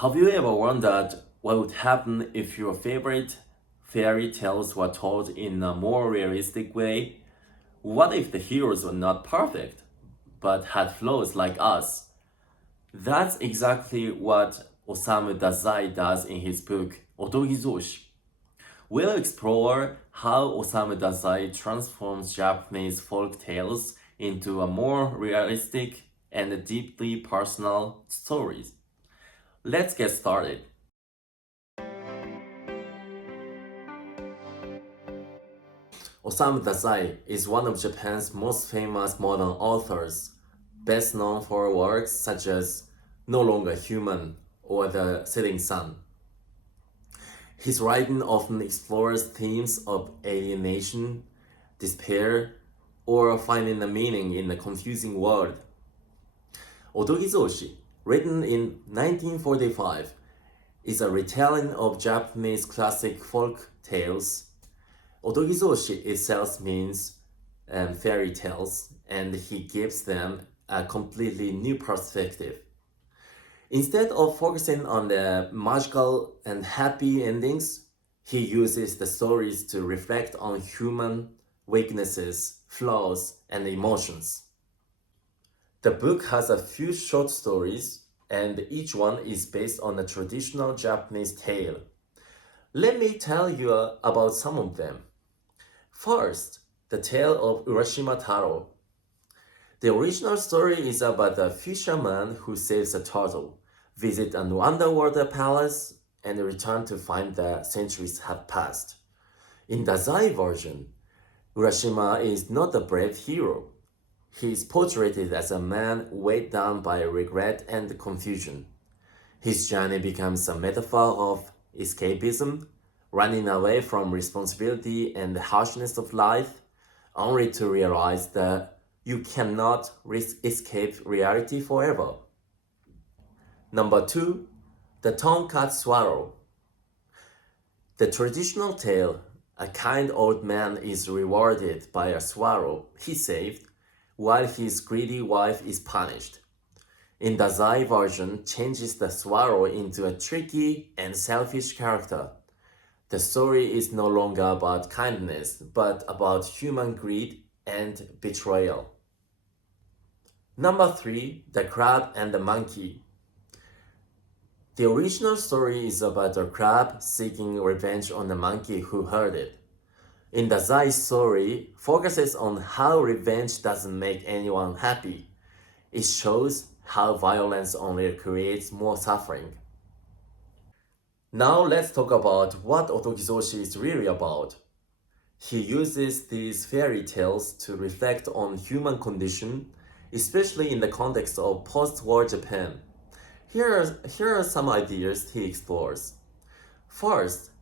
Have you ever wondered what would happen if your favorite fairy tales were told in a more realistic way? What if the heroes were not perfect, but had flaws like us? That's exactly what Osamu Dazai does in his book Otogizoshi. We'll explore how Osamu Dazai transforms Japanese folk tales into a more realistic and deeply personal stories. Let's get started. Osamu Dazai is one of Japan's most famous modern authors, best known for works such as No Longer Human or The Setting Sun. His writing often explores themes of alienation, despair, or finding a meaning in a confusing world. Otogizoshi, written in 1945, is a retelling of Japanese classic folk tales. Otogizoshi itself means fairy tales, and he gives them a completely new perspective. Instead of focusing on the magical and happy endings, he uses the stories to reflect on human weaknesses, flaws, and emotions. The book has a few short stories, and each one is based on a traditional Japanese tale. Let me tell you about some of them. First, the tale of Urashima Taro. The original story is about a fisherman who saves a turtle, visits an underwater palace, and returns to find that centuries have passed. In the Dazai version, Urashima is not a brave hero. He is portrayed as a man weighed down by regret and confusion. His journey becomes a metaphor of escapism, running away from responsibility and the harshness of life, only to realize that you cannot escape reality forever. Number 2, the tongue-cut swallow. The traditional tale, a kind old man is rewarded by a swallow he saved, while his greedy wife is punished. In the Dazai version, changes the swallow into a tricky and selfish character. The story is no longer about kindness, but about human greed and betrayal. Number 3, the crab and the monkey. The original story is about a crab seeking revenge on the monkey who hurt it. In the Dazai story, focuses on how revenge doesn't make anyone happy. It shows how violence only creates more suffering. Now let's talk about what Otogizoshi is really about. He uses these fairy tales to reflect on human condition, especially in the context of post-war Japan. Here are some ideas he explores. First,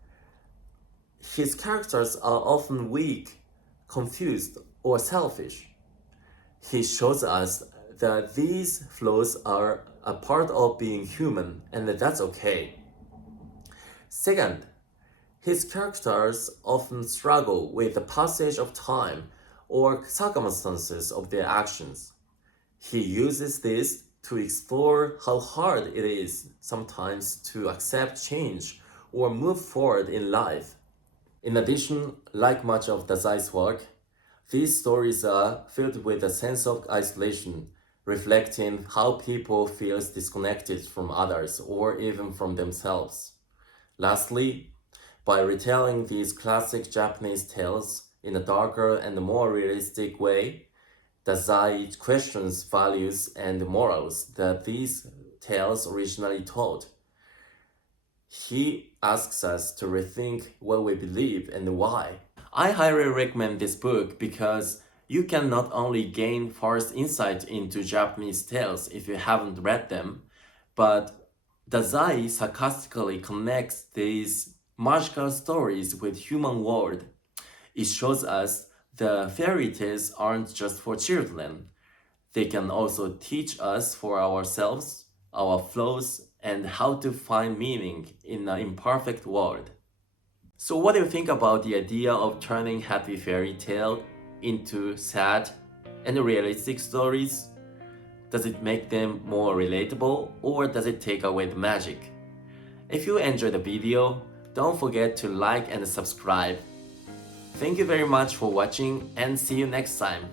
his characters are often weak, confused, or selfish. He shows us that these flaws are a part of being human and that that's okay. Second, his characters often struggle with the passage of time or circumstances of their actions. He uses this to explore how hard it is sometimes to accept change or move forward in life. In addition, like much of Dazai's work, these stories are filled with a sense of isolation, reflecting how people feel disconnected from others or even from themselves. Lastly, by retelling these classic Japanese tales in a darker and more realistic way, Dazai questions values and morals that these tales originally taught. He asks us to rethink what we believe and why. I highly recommend this book because you can not only gain first insight into Japanese tales if you haven't read them, but Dazai sarcastically connects these magical stories with human world. It shows us the fairy tales aren't just for children. They can also teach us for ourselves, our flaws, and how to find meaning in an imperfect world. So what do you think about the idea of turning happy fairy tale into sad and realistic stories? Does it make them more relatable or does it take away the magic? If you enjoyed the video, don't forget to like and subscribe. Thank you very much for watching and see you next time.